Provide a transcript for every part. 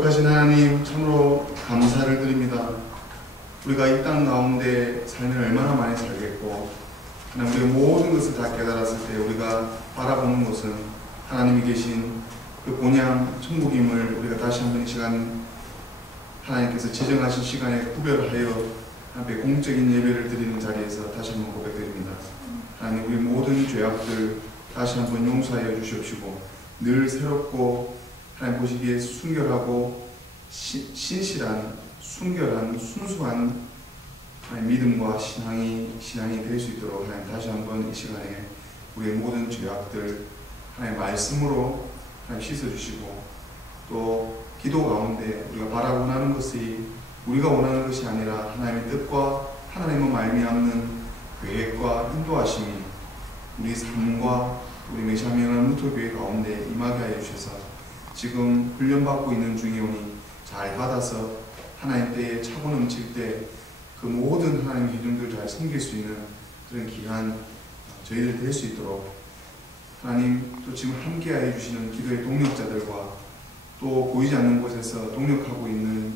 거룩하신 하나님, 참으로 감사를 드립니다. 우리가 이 땅 가운데 살면 얼마나 많이 살겠고, 하나님, 우리가 모든 것을 다 깨달았을 때 우리가 바라보는 것은 하나님이 계신 그 본향 천국임을 우리가 다시 한번 이 시간 하나님께서 지정하신 시간에 구별하여 앞에 공적인 예배를 드리는 자리에서 다시 한번 고백드립니다. 하나님, 우리 모든 죄악들 다시 한번 용서하여 주시옵시고, 늘 새롭고 하나님 보시기에 순결하고 신실한, 순결한, 순수한 믿음과 신앙이 될 수 있도록 하나님 다시 한번 이 시간에 우리의 모든 죄악들 하나님 말씀으로 하나님 씻어주시고, 또 기도 가운데 우리가 바라고 원하는 것이 우리가 원하는 것이 아니라 하나님의 뜻과 하나님의 말미암는 계획과 인도하심이 우리 삶과 우리 메시아명한 무토교회 가운데 임하게 하여 주셔서 지금 훈련받고 있는 중이오니 잘 받아서 하나님 때에 차고 넘칠 때 그 모든 하나님의 회중들 잘 섬길 수 있는 그런 귀한 저희들 될 수 있도록 하나님, 또 지금 함께하여 주시는 기도의 동력자들과 또 보이지 않는 곳에서 동력하고 있는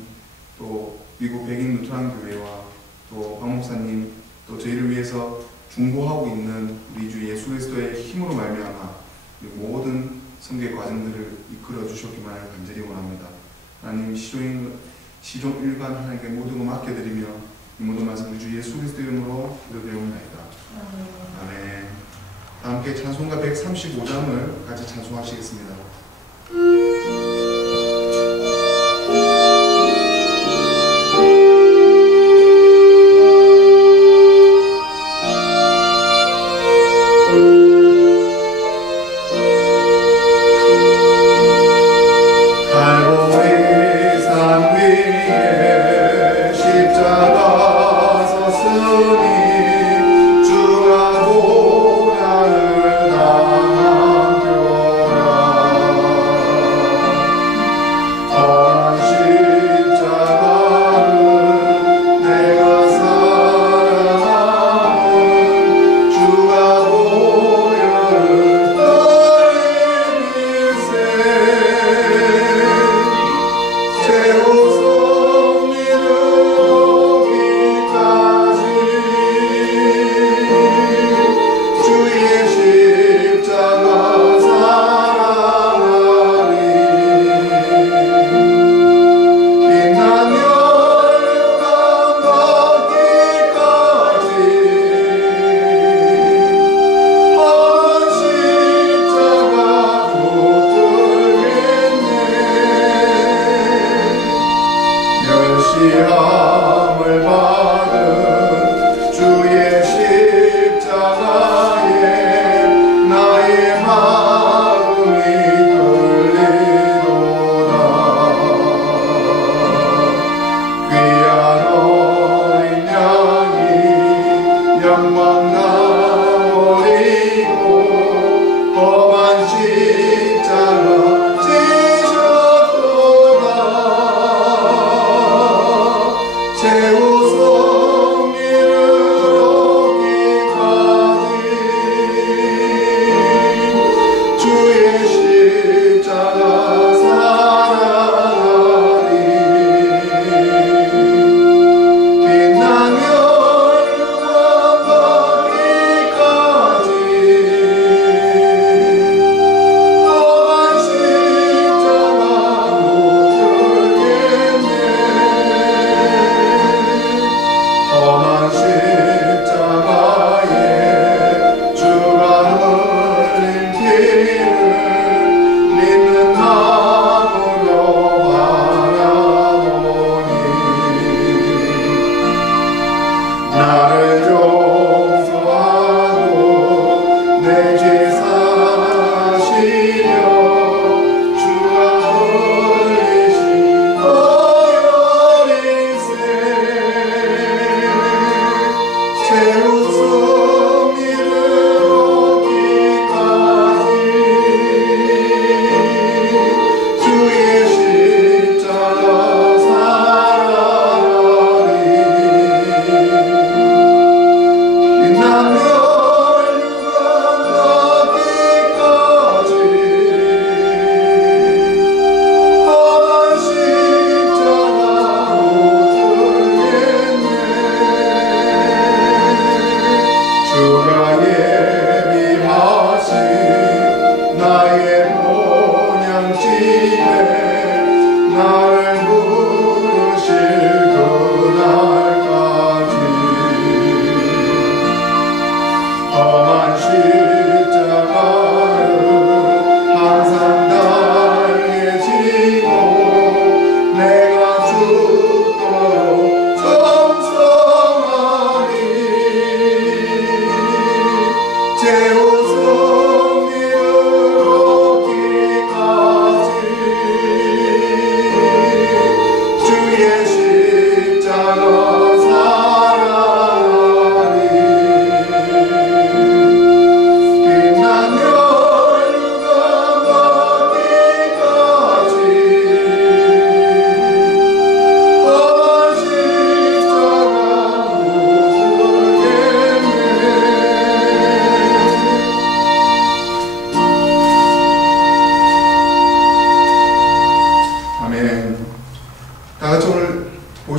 또 미국 백인 루트란 교회와 또 박 목사님, 또 저희를 위해서 중보하고 있는 우리 주 예수 그리스도의 힘으로 말미암아 우리 모든 선교의 과정들을 이끌어 주셨기만 간절히 원합니다. 하나님, 시종일관 하나님께 모든 것 맡겨드리며 이 모든 말씀 우리 주 예수 그리스도 이름으로 기도드리옵나이다. 아멘. 다 함께 찬송가 135장을 같이 찬송하시겠습니다.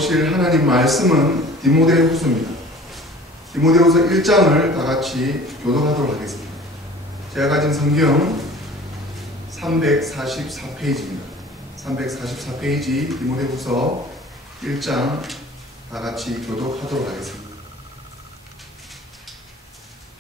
보실 하나님 말씀은 디모데후서입니다. 디모데후서 1장을 다 같이 교독하도록 하겠습니다. 제가 가진 성경 344페이지입니다. 344페이지 디모데후서 1장 다 같이 교독하도록 하겠습니다.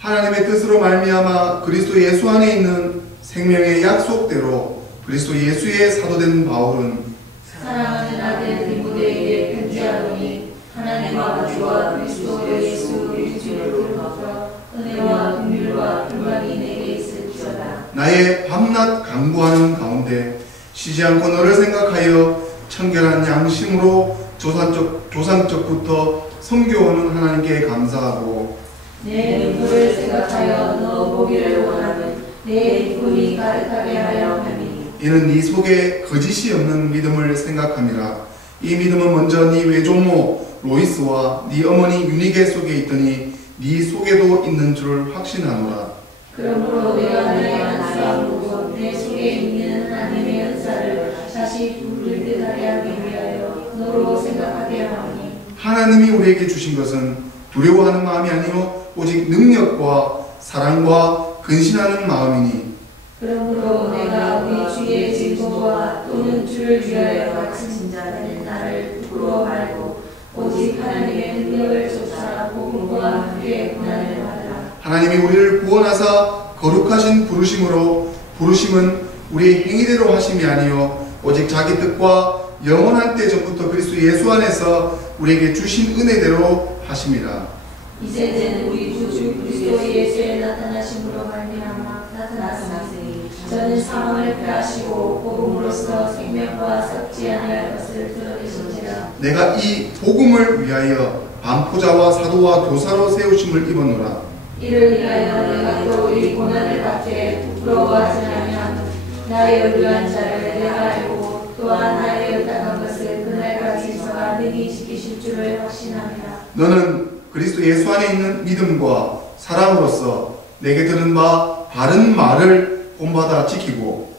하나님의 뜻으로 말미암아 그리스도 예수 안에 있는 생명의 약속대로 그리스도 예수의 사도된 바울은 사랑하는 아들 디모데에게 편지하노니 하나님 아버지와 그리스도 예수 우리 주로부터 은혜와 긍휼과 평강이 내게 있을지어다. 나의 밤낮 강구하는 가운데 쉬지 않고 너를 생각하여 청결한 양심으로 조상적부터 섬겨오는 하나님께 감사하고 내 눈물을 생각하여 너 보기를 원하는 내 기쁨이 가득하게 하려 하니 이는 네 속에 거짓이 없는 믿음을 생각함이라. 이 믿음은 먼저 네 외조모 로이스와 네 어머니 유니게 속에 있더니 네 속에도 있는 줄 확신하노라. 그러므로 내가 너의 안수하고 내 속에 있는 하나님의 은사를 다시 부를 듯 하게 하기 위하여 너로 생각하게 하오니 하나님이 우리에게 주신 것은 두려워하는 마음이 아니요 오직 능력과 사랑과 근신하는 마음이니. 그러므로 내가 우리 주의 증거와 또는 주를 위하여 바친 자는 나를 부끄러워 말고 오직 하나님의 능력을 쫓아 복음과 함께 고난을 받으라. 하나님이 우리를 구원하사 거룩하신 부르심은 우리의 행위대로 하심이 아니요 오직 자기 뜻과 영원한 때 전부터 그리스도 예수 안에서 우리에게 주신 은혜대로 하심이라. 이제는 우리 주 그리스도 예수의 나타나심으로 말미암아 나타났으니 저는 사망을 패하시고 복음으로써 생명과 썩지 아니할 것을 드러내신지라. 내가 이 복음을 위하여 반포자와 사도와 교사로 세우심을 입었노라. 이를 위하여 내가 또 이 고난을 받되 부끄러워하지 아니하며 나의 의뢰한 자를 내가 알고 또한 나의 의탁한 것을 그날까지 저가 능히 지키실 줄을 확신합니다. 너는 그리스도 예수 안에 있는 믿음과 사랑으로서 내게 들은 바 바른 말을 본받아 지키고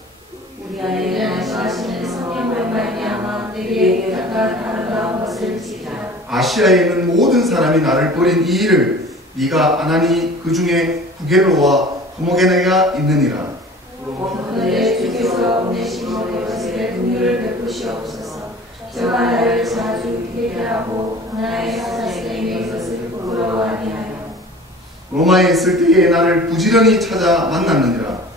우리 안에 안수하시는 성령을 말미암아 내게 의탁한 아름다운 것을 지키라. 아시아에 있는 모든 사람이 나를 버린 이 일을 네가 아나니 그 중에 부겔로와 호모게네가 있느니라. 그들의 주께서 보내시고 내 것을 긍휼을 베푸시옵소서. 저가 나를 자주 회개하고 나의 사사스님의 것을 부끄러워하니 하여 로마에 있을 때에 나를 부지런히 찾아 만났느니라.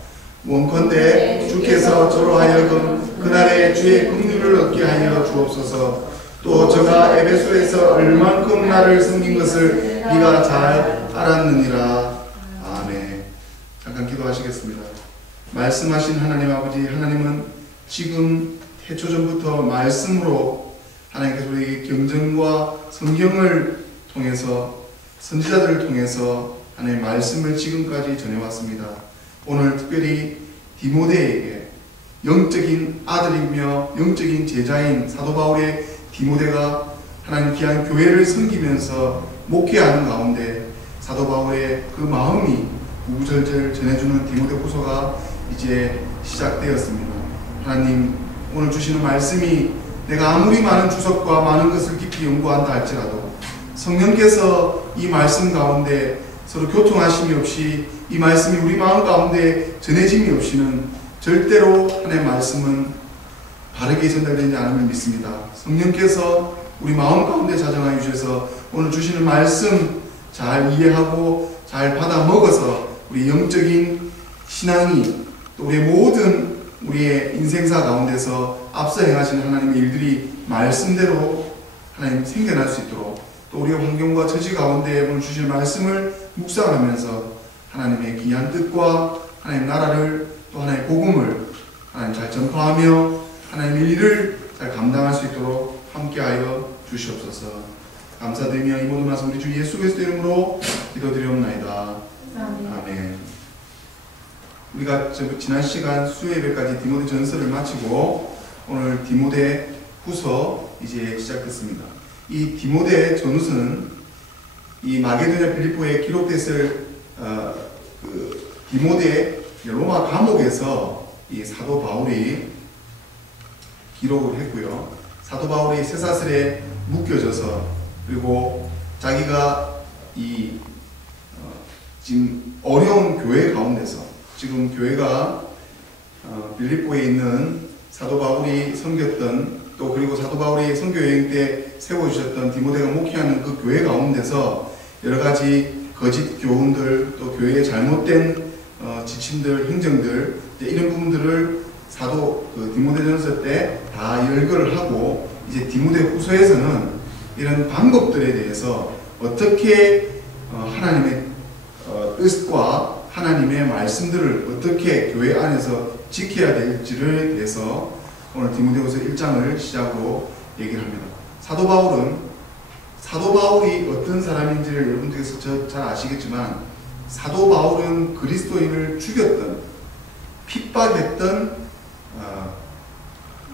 원컨대 주께서 저로 하여금 그날에 주의 긍휼을 얻게 하여 주옵소서. 또 저가 에베소에서 얼만큼 나를 섬긴 것을 네가 잘 알았느니라. 아멘. 잠깐 기도하시겠습니다. 말씀하신 하나님 아버지, 하나님은 지금 태초전부터 말씀으로 하나님께서 우리에게 경전과 성경을 통해서 선지자들을 통해서 하나님의 말씀을 지금까지 전해왔습니다. 오늘 특별히 디모데에게 영적인 아들이며 영적인 제자인 사도 바울의 디모데가 하나님 귀한 교회를 섬기면서 목회하는 가운데 사도 바울의 그 마음이 구구절절 전해주는 디모데후서가 이제 시작되었습니다. 하나님, 오늘 주시는 말씀이 내가 아무리 많은 주석과 많은 것을 깊이 연구한다 할지라도 성령께서 이 말씀 가운데 서로 교통하심이 없이 이 말씀이 우리 마음 가운데 전해짐이 없이는 절대로 하나님의 말씀은 바르게 전달되지 않음을 믿습니다. 성령께서 우리 마음 가운데 자정하여 주셔서 오늘 주시는 말씀 잘 이해하고 잘 받아 먹어서 우리 영적인 신앙이 또 우리의 모든 우리의 인생사 가운데서 앞서 행하시는 하나님의 일들이 말씀대로 하나님 생겨날 수 있도록 또 우리의 환경과 처지 가운데 오늘 주실 말씀을 묵상하면서 하나님의 귀한 뜻과 하나님 나라를 또 하나님의 복음을 하나님 잘 전파하며 하나님의 일을 잘 감당할 수 있도록 함께하여 주시옵소서. 감사드리며 이 모든 말씀 우리 주 예수 그리스도 이름으로 기도드리옵나이다. 아멘. 우리가 지난 시간 수요예배까지 디모데 전서를 마치고 오늘 디모데 후서 이제 시작됐습니다. 이 디모데 전후서는 이 마게도냐 빌립보에 기록됐을 그 디모데 로마 감옥에서 이 사도 바울이 기록을 했고요. 사도 바울이 쇠사슬에 묶여져서 그리고 자기가 지금 어려운 교회 가운데서 지금 교회가 빌립보에 있는 사도 바울이 섬겼던 또 그리고 사도 바울이 선교 여행 때 세워주셨던 디모데가 목회하는 그 교회 가운데서 여러 가지 거짓 교훈들 또 교회의 잘못된 지침들, 행정들 이런 부분들을 사도 디모데전서 때 다 열거를 하고 이제 디모데 후서에서는 이런 방법들에 대해서 어떻게 하나님의 뜻과 하나님의 말씀들을 어떻게 교회 안에서 지켜야 될지를 대해서 오늘 디모데후서 1장을 시작으로 얘기를 합니다. 사도 바울이 어떤 사람인지를 여러분들께서 잘 아시겠지만 사도 바울은 그리스도인을 죽였던 핍박했던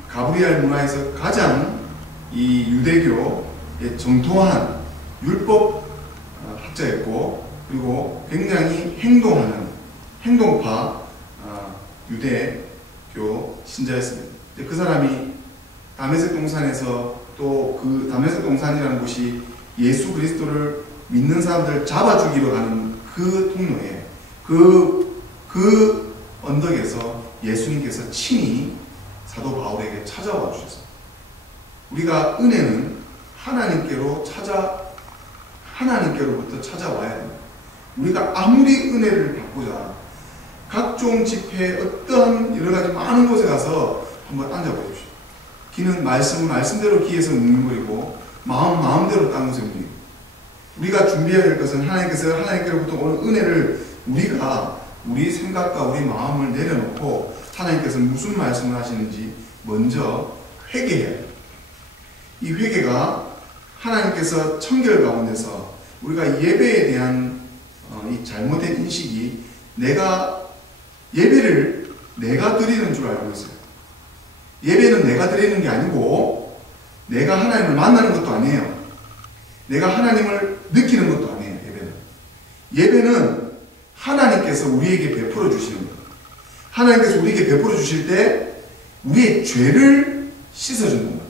가브리엘 문화에서 가장 이 유대교의 정통한 율법 학자였고 그리고 굉장히 행동하는 행동파 유대교 신자였습니다. 그 사람이 다메섹 동산에서 또 그 다메섹 동산이라는 곳이 예수 그리스도를 믿는 사람들을 잡아 죽이러 가는 그 통로에 그 언덕에서 예수님께서 친히 사도 바울에게 찾아와 주셨습니다. 우리가 은혜는 하나님께로부터 찾아와야 됩니다. 우리가 아무리 은혜를 받고자 각종 집회 어떠한 여러 가지 많은 곳에 가서 한번 앉아보십시오. 귀는 말씀대로 귀에서 웅웅거리고 마음대로 딴 곳에 웅웅거리고 우리가 준비해야 될 것은 하나님께로부터 오는 은혜를 우리가 우리 생각과 우리 마음을 내려놓고 하나님께서 무슨 말씀을 하시는지 먼저 회개해야 돼요. 이 회개가 하나님께서 청결 가운데서 우리가 예배에 대한 이 잘못된 인식이 예배를 내가 드리는 줄 알고 있어요. 예배는 내가 드리는 게 아니고 내가 하나님을 만나는 것도 아니에요. 내가 하나님을 느끼는 것도 아니에요. 예배는 하나님께서 우리에게 베풀어 주시는 거예요. 하나님께서 우리에게 베풀어 주실 때 우리의 죄를 씻어주는 거예요.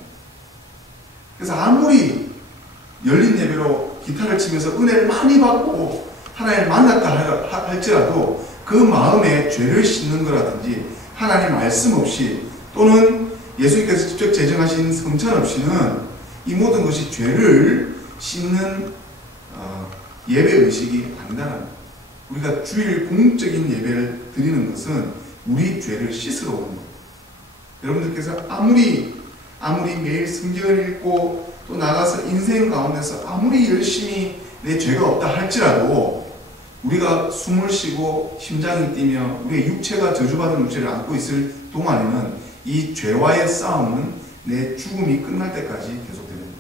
그래서 아무리 열린 예배로 기타를 치면서 은혜를 많이 받고 하나님을 만났다 할지라도 그 마음에 죄를 씻는 거라든지 하나님 말씀 없이 또는 예수님께서 직접 제정하신 성찬 없이는 이 모든 것이 죄를 씻는 예배 의식이 아니다라는 거예요. 우리가 주일 공적인 예배를 드리는 것은 우리 죄를 씻으러 오는 거예요. 여러분들께서 아무리 매일 성경을 읽고 또 나가서 인생 가운데서 아무리 열심히 내 죄가 없다 할지라도 우리가 숨을 쉬고 심장이 뛰며 우리의 육체가 저주받은 육체를 안고 있을 동안에는 이 죄와의 싸움은 내 죽음이 끝날 때까지 계속됩니다.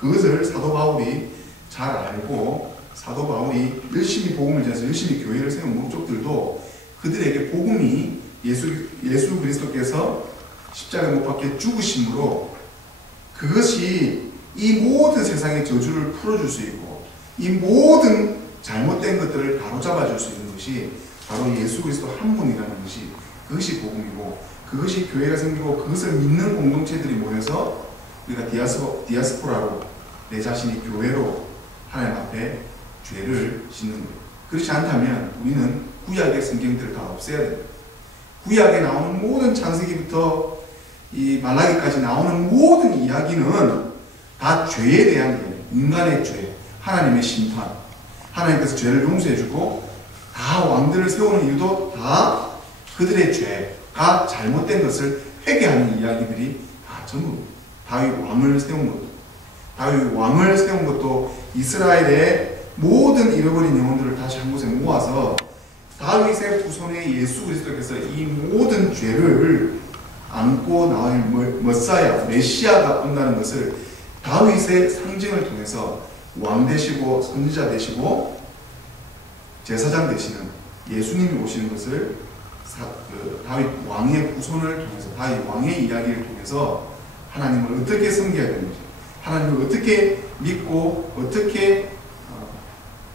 그것을 사도 바울이 잘 알고 사도 바울이 열심히 복음을 전해서 열심히 교회를 세운 목적들도 그들에게 복음이 예수 그리스도께서 십자가에 못 박혀 죽으심으로 그것이 이 모든 세상의 저주를 풀어줄 수 있고 이 모든 잘못된 것들을 바로잡아줄 수 있는 것이 바로 예수 그리스도 한 분이라는 것이 그것이 복음이고 그것이 교회가 생기고 그것을 믿는 공동체들이 모여서 우리가 디아스포라로 내 자신이 교회로 하나님 앞에 죄를 짓는 거예요. 그렇지 않다면 우리는 구약의 성경들을 다 없애야 됩니다. 구약에 나오는 모든 창세기부터 이 말라기까지 나오는 모든 이야기는 다 죄에 대한 이야기, 인간의 죄, 하나님의 심판, 하나님께서 죄를 용서해주고 다 왕들을 세우는 이유도 다 그들의 죄가 잘못된 것을 회개하는 이야기들이 다 전부 다윗 왕을 세운 것도 다윗 왕을 세운 것도 이스라엘의 모든 잃어버린 영혼들을 다시 한 곳에 모아서 다윗의 후손의 예수 그리스도께서 이 모든 죄를 안고 나올 머사야, 메시아가 온다는 것을 다윗의 상징을 통해서 왕 되시고 선지자 되시고 제사장 되시는 예수님이 오시는 것을 다윗 왕의 후손을 통해서 다윗 왕의 이야기를 통해서 하나님을 어떻게 섬겨야 되는지 하나님을 어떻게 믿고 어떻게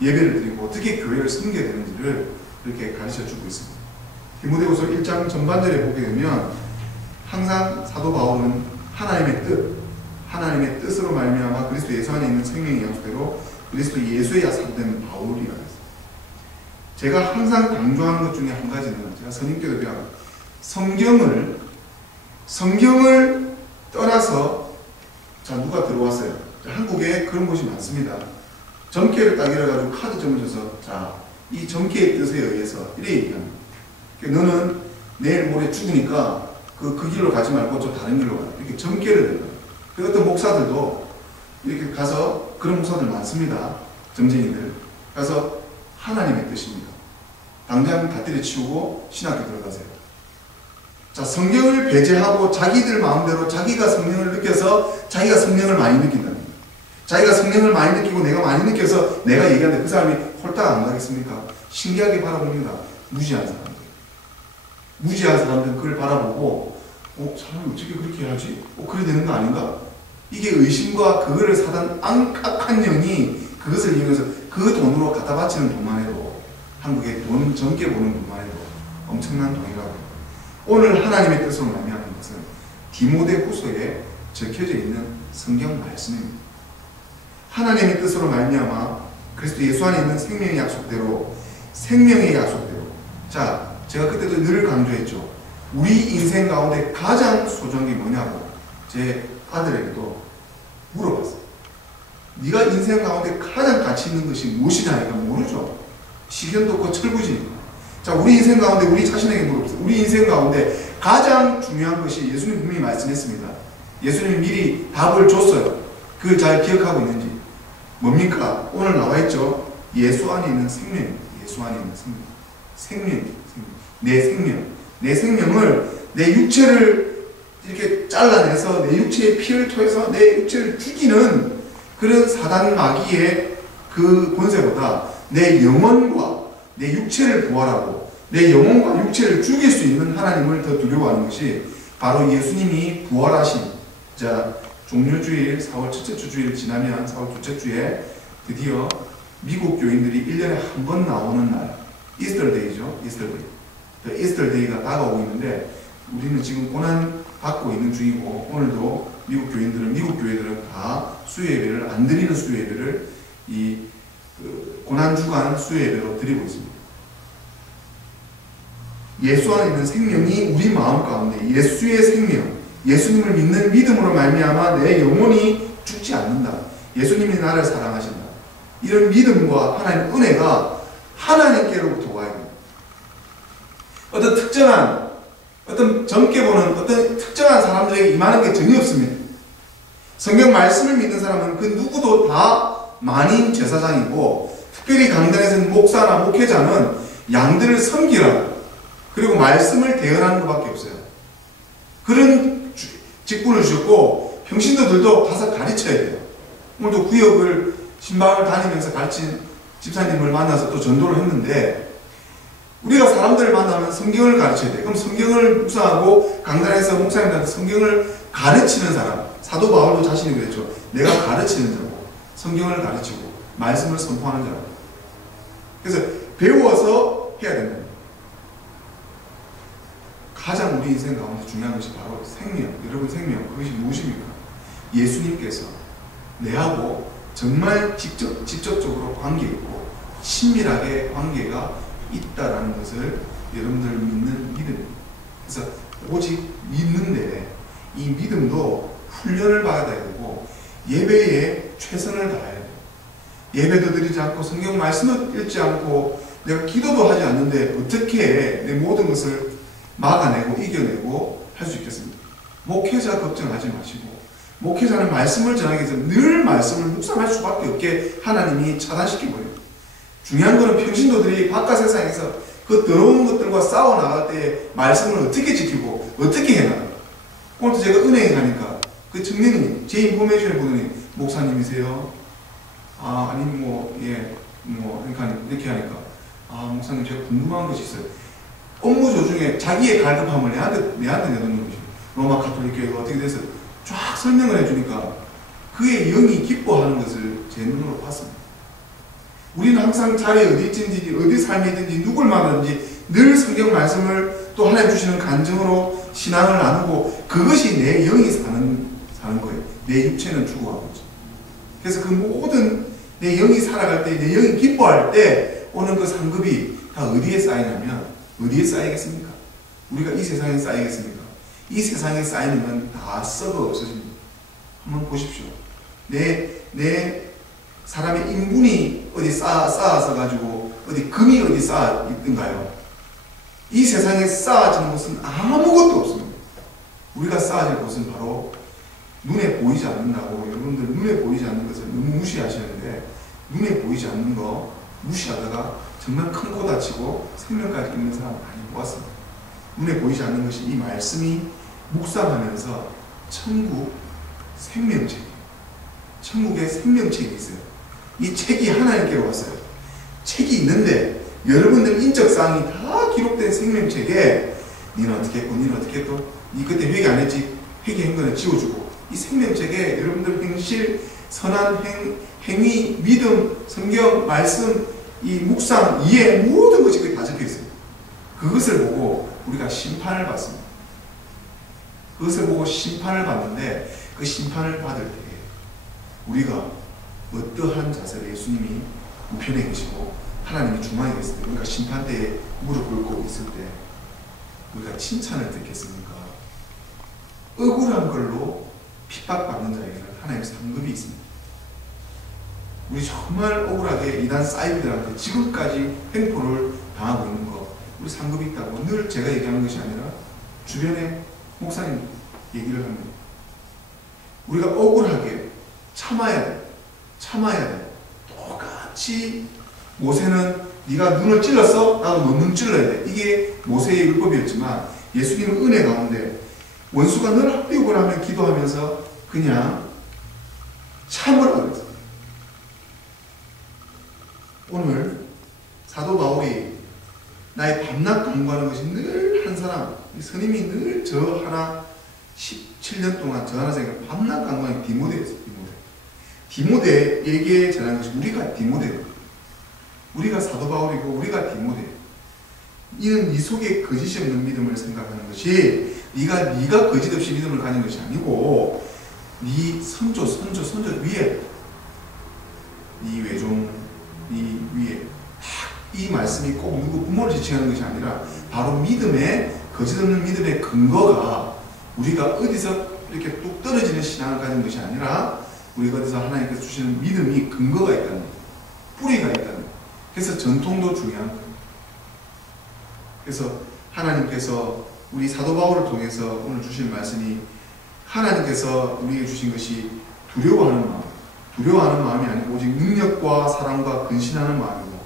예배를 드리고 어떻게 교회를 섬겨야 되는지를 이렇게 가르쳐주고 있습니다. 디모데후서 1장 전반절에 보게 되면 항상 사도 바울은 하나님의 뜻, 하나님의 뜻으로 말미암아 그리스도 예수 안에 있는 생명의 약속대로 그리스도 예수의 약속된 바울이라 했어요. 제가 항상 강조하는 것 중에 한 가지는 제가 선임께도 배워요. 성경을 떠나서 자 누가 들어왔어요. 한국에 그런 곳이 많습니다. 점괘를 딱 이래가지고 카드점을 줘서 자 이 점괘의 뜻에 의해서 이래 얘기합니다. 너는 내일 모레 죽으니까 그 길로 가지 말고 저 다른 길로 가라. 이렇게 점괘를 내요. 어떤 목사들도 이렇게 가서 그런 목사들 많습니다. 점쟁이들 가서 하나님의 뜻입니다. 당장 다 때려치우고 신학교 들어가세요. 자, 성경을 배제하고 자기들 마음대로 자기가 성령을 느껴서 자기가 성령을 많이 느낀다는 거예요. 자기가 성령을 많이 느끼고 내가 많이 느껴서 내가 얘기하는데 그 사람이 홀딱 안 가겠습니까? 신기하게 바라봅니다. 무지한 사람들. 무지한 사람들은 그걸 바라보고 사람이 어떻게 그렇게 해야지? 그래 되는 거 아닌가? 이게 의심과 그거를 사단 악한 영이 그것을 이용해서 그 돈으로 갖다 바치는 돈만 해도 한국의 돈 점괘 보는 돈만 해도 엄청난 돈이라고. 오늘 하나님의 뜻으로 말미암은 것은 디모데후서에 적혀져 있는 성경 말씀입니다. 하나님의 뜻으로 말미암아 그리스도 예수 안에 있는 생명의 약속대로 자 제가 그때도 늘 강조했죠. 우리 인생 가운데 가장 소중한 게 뭐냐고 제 아들에게도 물어봤어요. 네가 인생 가운데 가장 가치 있는 것이 무엇이냐 하니까 모르죠. 시견도 없고 철부지니까. 자 우리 인생 가운데 우리 자신에게 물어보세요. 우리 인생 가운데 가장 중요한 것이 예수님 분명히 말씀했습니다. 예수님이 미리 답을 줬어요. 그걸 잘 기억하고 있는지. 뭡니까? 오늘 나와있죠. 예수 안에 있는 생명. 예수 안에 있는 생명. 내 생명을 내 육체를 이렇게 잘라내서 내 육체의 피를 토해서 내 육체를 죽이는 그런 사단 마귀의 그 권세보다 내 영혼과 내 육체를 부활하고 내 영혼과 육체를 죽일 수 있는 하나님을 더 두려워하는 것이 바로 예수님이 부활하신 자 종료주일 4월 첫째 주일 지나면 4월 둘째 주에 드디어 미국 교인들이 1년에 한 번 나오는 날 이스터데이죠. 이스터데이가 다가오고 있는데 우리는 지금 고난 받고 있는 중이고 오늘도 미국 교회들은 다 수요예배를 안 드리는 수요예배를 이 고난 주간 수요예배로 드리고 있습니다. 예수 안에 있는 생명이 우리 마음 가운데 예수의 생명, 예수님을 믿는 믿음으로 말미암아 내 영혼이 죽지 않는다. 예수님이 나를 사랑하신다. 이런 믿음과 하나님의 은혜가 하나님께로부터 와야 됩니다. 어떤 특정한 젊게 보는 어떤 특정한 사람들에게 임하는 게 전혀 없습니다. 성경 말씀을 믿는 사람은 그 누구도 다 만인 제사장이고 특별히 강단에서는 목사나 목회자는 양들을 섬기라고 그리고 말씀을 대언하는 것밖에 없어요. 그런 직분을 주셨고 평신도들도 가서 가르쳐야 돼요. 오늘도 구역을 신방을 다니면서 가르친 집사님을 만나서 또 전도를 했는데 우리가 사람들을 만나면 성경을 가르쳐야 돼. 그럼 성경을 묵상하고 강단에서 목사님들한테 성경을 가르치는 사람. 사도 바울도 자신이 그랬죠. 내가 가르치는 자고 성경을 가르치고 말씀을 선포하는 자고. 그래서 배워서 해야 된다. 가장 우리 인생 가운데 중요한 것이 바로 생명. 여러분 생명. 그것이 무엇입니까? 예수님께서 내하고 정말 직접적으로 관계 있고 친밀하게 관계가 있다라는 것을 여러분들 믿는 믿음입니다. 그래서 오직 믿는데 이 믿음도 훈련을 받아야 되고 예배에 최선을 다해야 돼요. 예배도 드리지 않고 성경 말씀도 읽지 않고 내가 기도도 하지 않는데 어떻게 내 모든 것을 막아내고 이겨내고 할 수 있겠습니까? 목회자 걱정하지 마시고 목회자는 말씀을 전하기 위해서 늘 말씀을 묵상할 수밖에 없게 하나님이 차단시켜버려요. 중요한 것은 평신도들이 바깥 세상에서 그 더러운 것들과 싸워 나갈 때 말씀을 어떻게 지키고 어떻게 해나가요. 오늘도 제가 은행에 가니까 그 청년이 제 인포메이션을 보더니 목사님이세요? 아니 이렇게 하니까 목사님 제가 궁금한 것이 있어요. 업무 조중에 자기의 갈급함을 내한테 내놓는 것이죠. 로마 가톨릭 교회가 어떻게 돼서 쫙 설명을 해주니까 그의 영이 기뻐하는 것을 제 눈으로 봤습니다. 우리는 항상 자리에 어디 있든지 어디 삶에 있든지 누굴 만나든지 늘 성경 말씀을 또 하나님 주시는 간증으로 신앙을 나누고 그것이 내 영이 사는 거예요. 내 육체는 죽어가고 있죠. 그래서 그 모든 내 영이 살아갈 때, 내 영이 기뻐할 때 오는 그 상급이 다 어디에 쌓이냐면, 어디에 쌓이겠습니까? 우리가 이 세상에 쌓이겠습니까? 이 세상에 쌓이는 건 다 썩어 없어집니다. 한번 보십시오. 내 사람의 인분이 어디 쌓아서 가지고 어디 금이 어디 쌓아 있던가요? 이 세상에 쌓아지는 곳은 아무것도 없습니다. 우리가 쌓아질 곳은 바로 눈에 보이지 않는다고. 여러분들 눈에 보이지 않는 것을 너무 무시하시는데, 눈에 보이지 않는 거 무시하다가 정말 큰 코 다치고 생명까지 잃는 사람 많이 보았습니다. 눈에 보이지 않는 것이 이 말씀이 묵상하면서 천국 생명책이에요. 천국에 생명책이 있어요. 이 책이 하나님께로 왔어요. 책이 있는데 여러분들 인적사항이 다 기록된 생명책에 니는 어떻게 했고 니는 어떻게 했고 니 그때 회개 안 했지, 회개한 거는 지워주고, 이 생명책에 여러분들 행실, 선한 행위, 믿음, 성경, 말씀, 이 묵상, 이해, 모든 것이 거기 다 적혀 있어요. 그것을 보고 우리가 심판을 받습니다. 그것을 보고 심판을 받는데, 그 심판을 받을 때 우리가 어떠한 자세로 예수님이 우편에 계시고 하나님이 중앙에 계실 때, 우리가 심판대에 무릎 꿇고 있을 때 우리가 칭찬을 듣겠습니까? 억울한 걸로 핍박받는 자에게는 하나님의 상급이 있습니다. 우리 정말 억울하게 이단 사이비들한테 지금까지 횡포를 당하고 있는 거, 우리 상급이 있다고 늘 제가 얘기하는 것이 아니라 주변에 목사님 얘기를 합니다. 우리가 억울하게 참아야 돼. 참아야 돼. 똑같이 모세는 네가 눈을 찔렀어? 나도 너 눈 찔러야 돼. 이게 모세의 율법이었지만 예수님은 은혜 가운데 원수가 늘 합리욕을 하면 기도하면서 그냥 참으라고 그랬어요. 오늘 사도 바울이 나의 밤낮 간구하는 것이 늘 한 사람, 스님이 늘 저 하나 17년 동안 저 하나 생각 밤낮 간구하는 디모데였어요. 디모데에게 전하는 것이 우리가 디모데예요. 우리가 사도 바울이고 우리가 디모데예요. 이는 네 속에 거짓이 없는 믿음을 생각하는 것이 네가 거짓 없이 믿음을 가진 것이 아니고 네 선조 위에 네 외종 네 위에 이 말씀이 꼭 누구 부모를 지칭하는 것이 아니라 바로 믿음의 거짓 없는 믿음의 근거가 우리가 어디서 이렇게 뚝 떨어지는 신앙을 가진 것이 아니라 우리가 어디서 하나님께서 주시는 믿음이 근거가 있다는, 뿌리가 있다는. 그래서 전통도 중요한 거예요. 그래서 하나님께서 우리 사도 바울을 통해서 오늘 주신 말씀이 하나님께서 우리에게 주신 것이 두려워하는 마음이 아니고 오직 능력과 사랑과 근신하는 마음이고,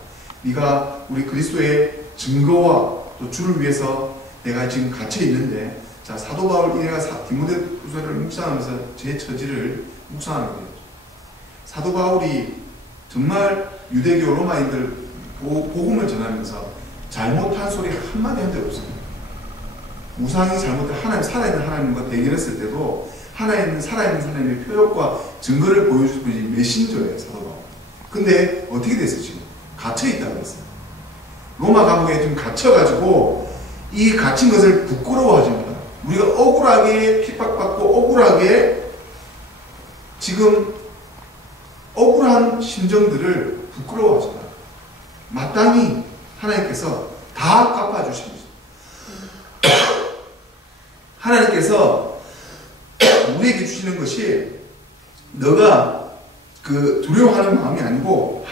네가 우리 그리스도의 증거와 또 주를 위해서 내가 지금 갇혀 있는데, 자 사도 바울 내가 디모데후서를 묵상하면서 제 처지를 묵상하게 되죠. 사도 바울이 정말 유대교 로마인들 복음을 전하면서 잘못한 소리 한마디 한 적 없습니다. 우상이 잘못된 하나님, 살아있는 하나님과 대결했을 때도 살아있는 하나님의 표적과 증거를 보여줄 분이 메신저예요, 사도 바울. 근데 어떻게 됐어요, 지금? 갇혀있다고 했어요. 로마 감옥에 지금 갇혀가지고 이 갇힌 것을 부끄러워하십니다. 우리가 억울하게 핍박받고 억울하게 지금 억울한 심정들을 부끄러워하십니다. 마땅히 하나님께서 다 갚아주십니다. 하나님께서 우리에게 주시는 것이 너가 그 두려워하는 마음이 아니고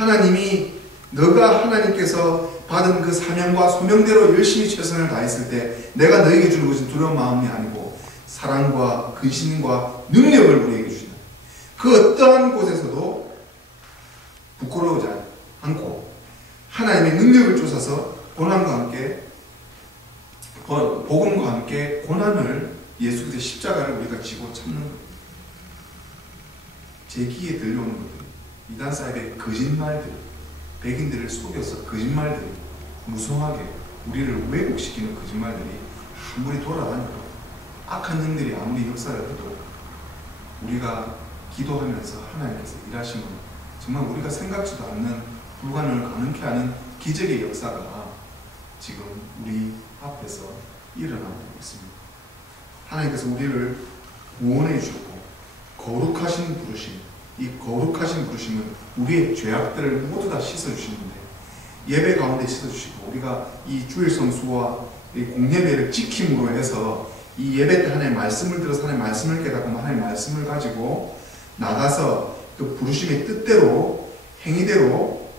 너가 하나님께서 받은 그 사명과 소명대로 열심히 최선을 다했을 때 내가 너에게 주는 것은 두려운 마음이 아니고 사랑과 근신과 능력을 우리에게 주신다. 그 어떠한 곳에서도 부끄러우지 않고 하나님의 능력을 쫓아서 고난과 함께 복음과 함께 고난을 예수 그리스도의 십자가를 우리가 지고 참는 겁니다. 제 귀에 들려오는 것들, 이단 사이의 거짓말들, 백인들을 속여서 거짓말들이 무성하게 우리를 왜곡시키는 거짓말들이 아무리 돌아다녀도 악한 영들이 아무리 역사를 해도 우리가 기도하면서 하나님께서 일하시는 정말 우리가 생각지도 않는 불가능을 가능케 하는 기적의 역사가 지금 우리 앞에서 일어나고 있습니다. 하나님께서 우리를 구원해 주셨고 거룩하신 부르심, 이 거룩하신 부르심은 우리의 죄악들을 모두 다 씻어주시는데, 예배 가운데 씻어주시고, 우리가 이 주일 성수와 이 공예배를 지킴으로 해서 이 예배 때 하나님의 말씀을 들어서 하나님의 말씀을 깨닫고 하나님의 말씀을 가지고 나가서 그 부르심의 뜻대로, 행위대로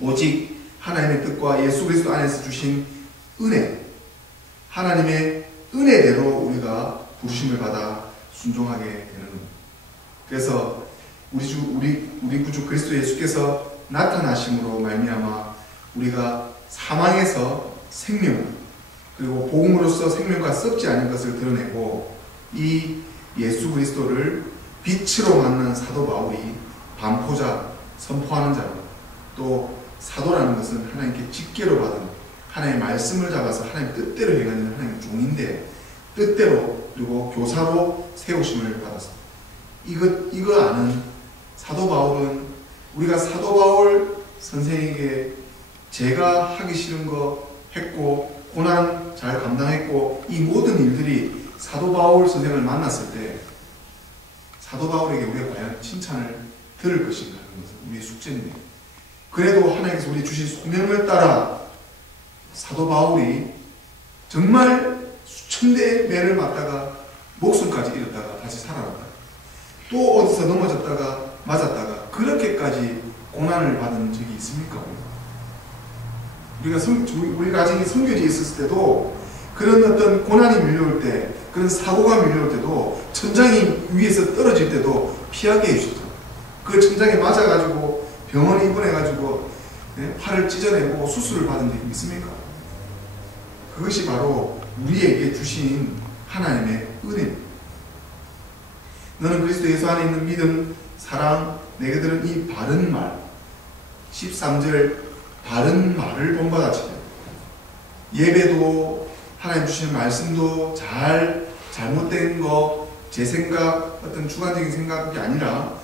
오직 하나님의 뜻과 예수 그리스도 안에서 주신 은혜, 하나님의 은혜대로 우리가 부르심을 받아 순종하게 되는 것. 그래서 우리 구주 그리스도 예수께서 나타나심으로 말미암아 우리가 사망에서 생명, 그리고 복음으로써 생명과 썩지 않은 것을 드러내고, 이 예수 그리스도를 빛으로 만난 사도 바울이 반포자, 선포하는 자로, 또 사도라는 것은 하나님께 직계로 받은 하나님의 말씀을 잡아서 하나님 뜻대로 행하는 하나님의 종인데, 뜻대로 그리고 교사로 세우심을 받았습니다. 이거 아는 사도 바울은, 우리가 사도 바울 선생에게 제가 하기 싫은 거 했고 고난 잘 감당했고, 이 모든 일들이 사도 바울 선생을 만났을 때 사도 바울에게 우리가 과연 칭찬을 들을 것인가 하는 것은 우리의 숙제인데, 그래도 하나님께서 우리 주신 소명을 따라 사도 바울이 정말 수천 대의 매를 맞다가 목숨까지 잃었다가 다시 살아났다, 또 어디서 넘어졌다가 맞았다가 그렇게까지 고난을 받은 적이 있습니까? 우리가 아직 선교지에 있었을 때도 그런 어떤 고난이 밀려올 때, 그런 사고가 밀려올 때도, 천장이 위에서 떨어질 때도 피하게 해주셨죠. 그 천장에 맞아가지고 병원에 입원해가지고 팔을 찢어내고 수술을 받은 적이 있습니까? 그것이 바로 우리에게 주신 하나님의 은혜입니다. 너는 그리스도 예수 안에 있는 믿음, 사랑, 내게 들은 이 바른 말, 13절 바른 말을 본받아 지켜. 예배도 하나님 주시는 말씀도 잘못된 거, 제 생각, 어떤 주관적인 생각이 아니라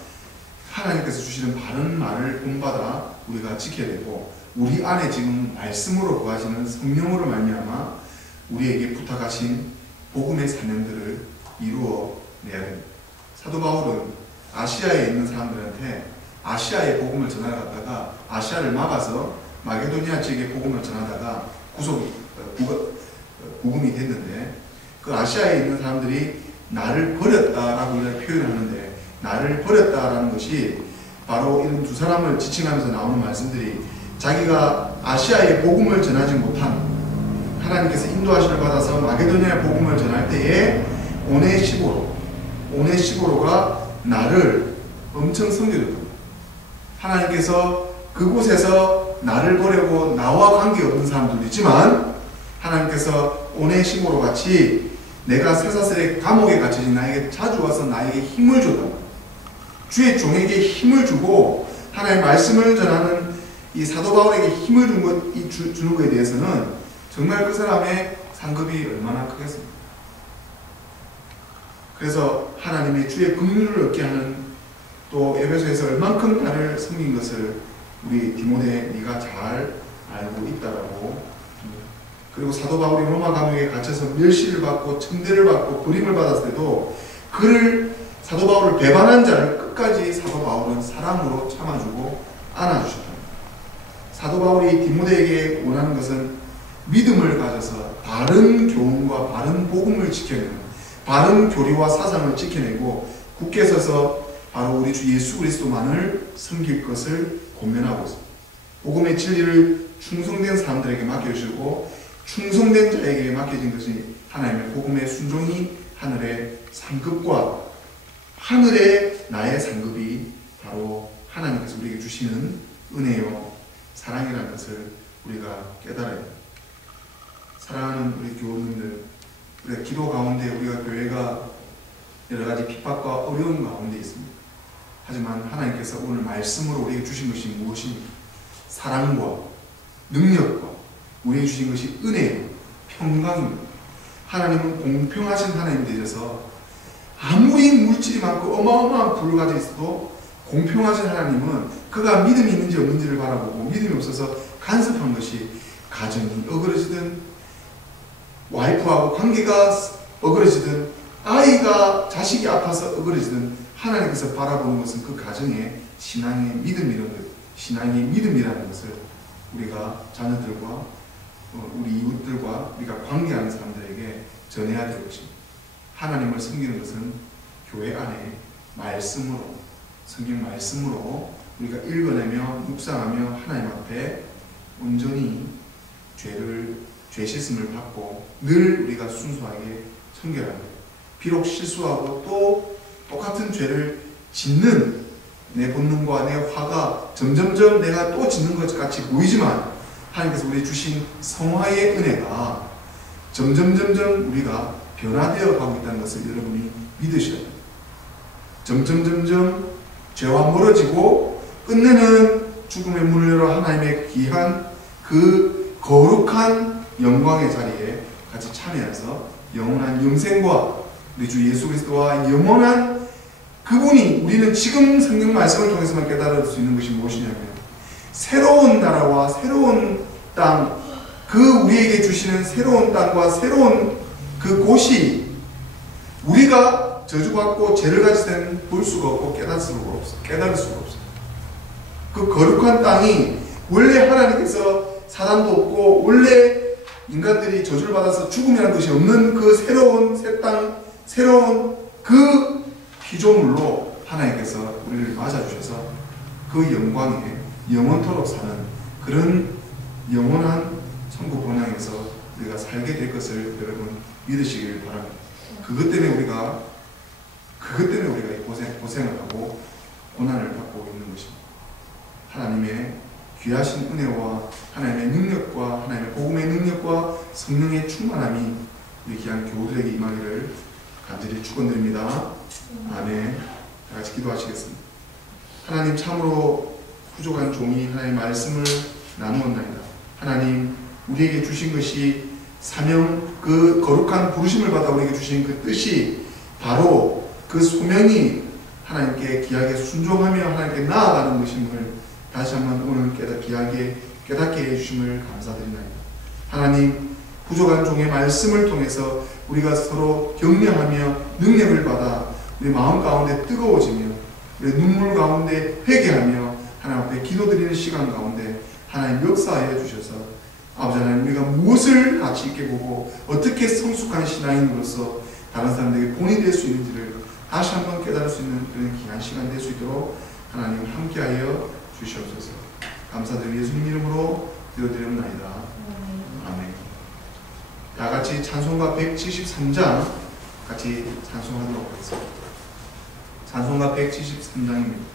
하나님께서 주시는 바른 말을 본받아 우리가 지켜야 되고, 우리 안에 지금 말씀으로 거하시는 성령으로 말미암아 우리에게 부탁하신 복음의 사명들을 이루어내야 됩니다. 사도 바울은 아시아에 있는 사람들한테 아시아의 복음을 전하다가 아시아를 막아서 마게도니아 지역의 복음을 전하다가 구금이 됐는데, 그 아시아에 있는 사람들이 나를 버렸다라고 표현하는데, 나를 버렸다라는 것이 바로 이런 두 사람을 지칭하면서 나오는 말씀들이, 자기가 아시아의 복음을 전하지 못한, 하나님께서 인도하심을 받아서 마게도니아 복음을 전할 때에 오네시보로가 나를 엄청 섬겨줬다. 하나님께서 그곳에서 나를 보려고 나와 관계없는 사람들도 있지만, 하나님께서 오네시모로 같이 내가 쇠사슬의 감옥에 갇혀진 나에게 자주 와서 나에게 힘을 줬다. 주의 종에게 힘을 주고 하나님의 말씀을 전하는 이 사도 바울에게 힘을 주는 것에 대해서는 정말 그 사람의 상급이 얼마나 크겠습니까? 그래서 하나님의 주의 긍휼을 얻게 하는, 또 에베소에서 얼만큼 나를 섬긴 것을 우리 디모데 네가 잘 알고 있다라고. 그리고 사도 바울이 로마 감옥에 갇혀서 멸시를 받고 천대를 받고 버림을 받았을 때도 사도 바울을 배반한 자를 끝까지 사도 바울은 사랑으로 참아주고 안아주셨다. 사도 바울이 디모데에게 원하는 것은 믿음을 가져서 바른 교훈과 바른 복음을 지켜내는, 바른 교리와 사상을 지켜내고 굳게 서서 바로 우리 주 예수 그리스도만을 섬길 것을 권면하고 있습니다. 복음의 진리를 충성된 사람들에게 맡겨주시고, 충성된 자에게 맡겨진 것이 하나님의 복음의 순종이 하늘의 상급과 하늘의 나의 상급이 바로 하나님께서 우리에게 주시는 은혜요 사랑이라는 것을 우리가 깨달아야 합니다. 사랑하는 우리 교우님들, 우리가 기도 가운데 우리가 교회가 여러 가지 핍박과 어려움 가운데 있습니다. 하지만 하나님께서 오늘 말씀으로 우리에게 주신 것이 무엇입니까? 사랑과 능력과 우리에게 주신 것이 은혜예요. 평강입니다. 하나님은 공평하신 하나님 되셔서 아무리 물질이 많고 어마어마한 부를 가지고 있어도 공평하신 하나님은 그가 믿음이 있는지 없는지를 바라보고, 믿음이 없어서 간섭한 것이 가정이 어그러지든 와이프하고 관계가 어그러지든 아이가 자식이 아파서 어그러지든 하나님께서 바라보는 것은 그 가정의 신앙의 믿음이라는 것을 우리가 자녀들과 우리 이웃들과 우리가 관계하는 사람들에게 전해야 될 것입니다. 하나님을 섬기는 것은 교회 안에 말씀으로, 성경 말씀으로 우리가 읽어내며 묵상하며 하나님 앞에 온전히 죄 씻음을 받고 늘 우리가 순수하게 청결하게, 비록 실수하고 또 똑같은 죄를 짓는 내 본능과 내 화가 점점점 내가 또 짓는 것 같이 보이지만 하나님께서 우리 주신 성화의 은혜가 점점 우리가 변화되어 가고 있다는 것을 여러분이 믿으셔야 됩니다. 점점 죄와 멀어지고 끝내는 죽음의 문을 열어 하나님의 귀한 그 거룩한 영광의 자리에 같이 참여해서 영원한 영생과 우리 주 예수 그리스도와 영원한 그분이, 우리는 지금 성경 말씀을 통해서만 깨달을 수 있는 것이 무엇이냐면 새로운 나라와 새로운 땅, 그 우리에게 주시는 새로운 땅과 새로운 그 곳이 우리가 저주받고 죄를 가질 때는 볼 수가 없고 깨달을 수가 없어요. 그 거룩한 땅이 원래 하나님께서 사단도 없고 원래 인간들이 저주를 받아서 죽음이라는 것이 없는 그 새로운 새 땅, 새로운 그 피조물로 하나님께서 우리를 맞아주셔서 그 영광에 영원토록 사는 그런 영원한 천국 본향에서 우리가 살게 될 것을 여러분 믿으시길 바랍니다. 그것 때문에 우리가 고생을 하고 고난을 받고 있는 것입니다. 하나님의 귀하신 은혜와 하나님의 능력과 하나님의 복음의 능력과 성령의 충만함이 우리 귀한 교우들에게 임하기를 간절히 축원드립니다. 아멘. 다 같이 기도하시겠습니다. 하나님, 참으로 부족한 종이 하나님의 말씀을 나누었나이다. 하나님, 우리에게 주신 것이 사명, 그 거룩한 부르심을 받아 우리에게 주신 그 뜻이 바로 그 소명이 하나님께 귀하게 순종하며 하나님께 나아가는 것임을 다시 한번 오늘 깨닫게 해주심을 감사드리나이다. 하나님, 부족한 종의 말씀을 통해서 우리가 서로 격려하며 능력을 받아 우리 마음 가운데 뜨거워지며 우리 눈물 가운데 회개하며 하나님 앞에 기도드리는 시간 가운데 하나님 역사하여 주셔서 아버지 하나님, 우리가 무엇을 가치 있게 보고 어떻게 성숙한 신앙인으로서 다른 사람들에게 본이 될 수 있는지를 다시 한번 깨달을 수 있는 그런 귀한 시간 될 수 있도록 하나님 함께하여 주시옵소서. 감사드리며 예수님 이름으로 기도드립나이다. 아멘. 다 같이 찬송가 173장 같이 찬송하도록 하겠습니다. 찬송가 173장입니다.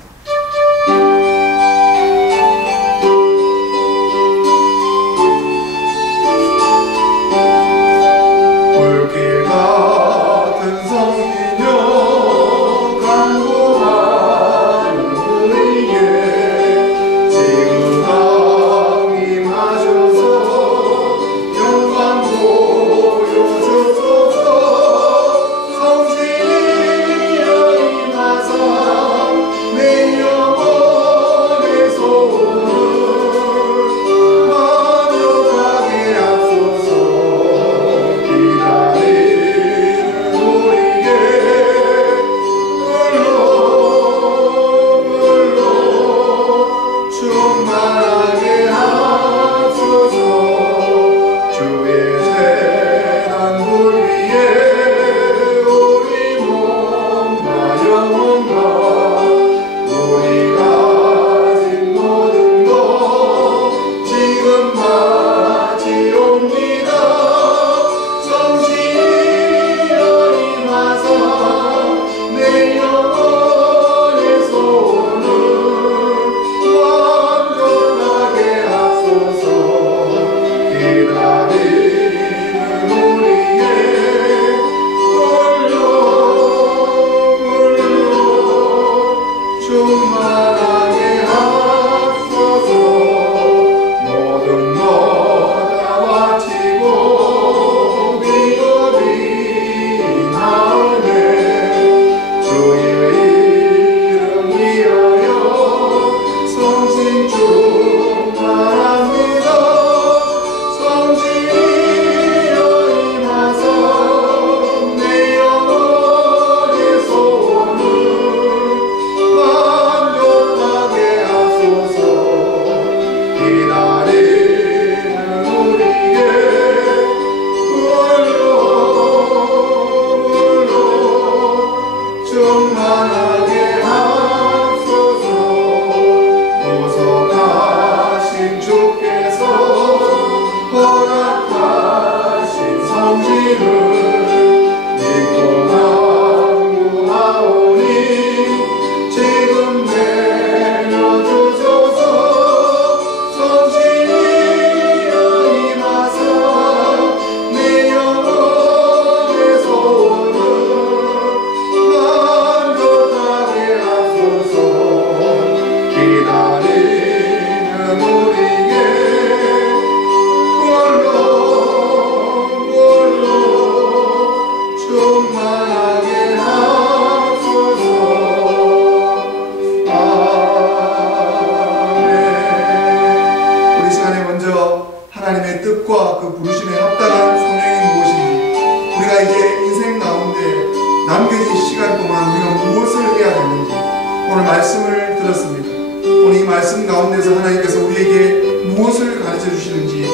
오늘 말씀을 들었습니다. 오늘 이 말씀 가운데서 하나님께서 우리에게 무엇을 가르쳐 주시는지,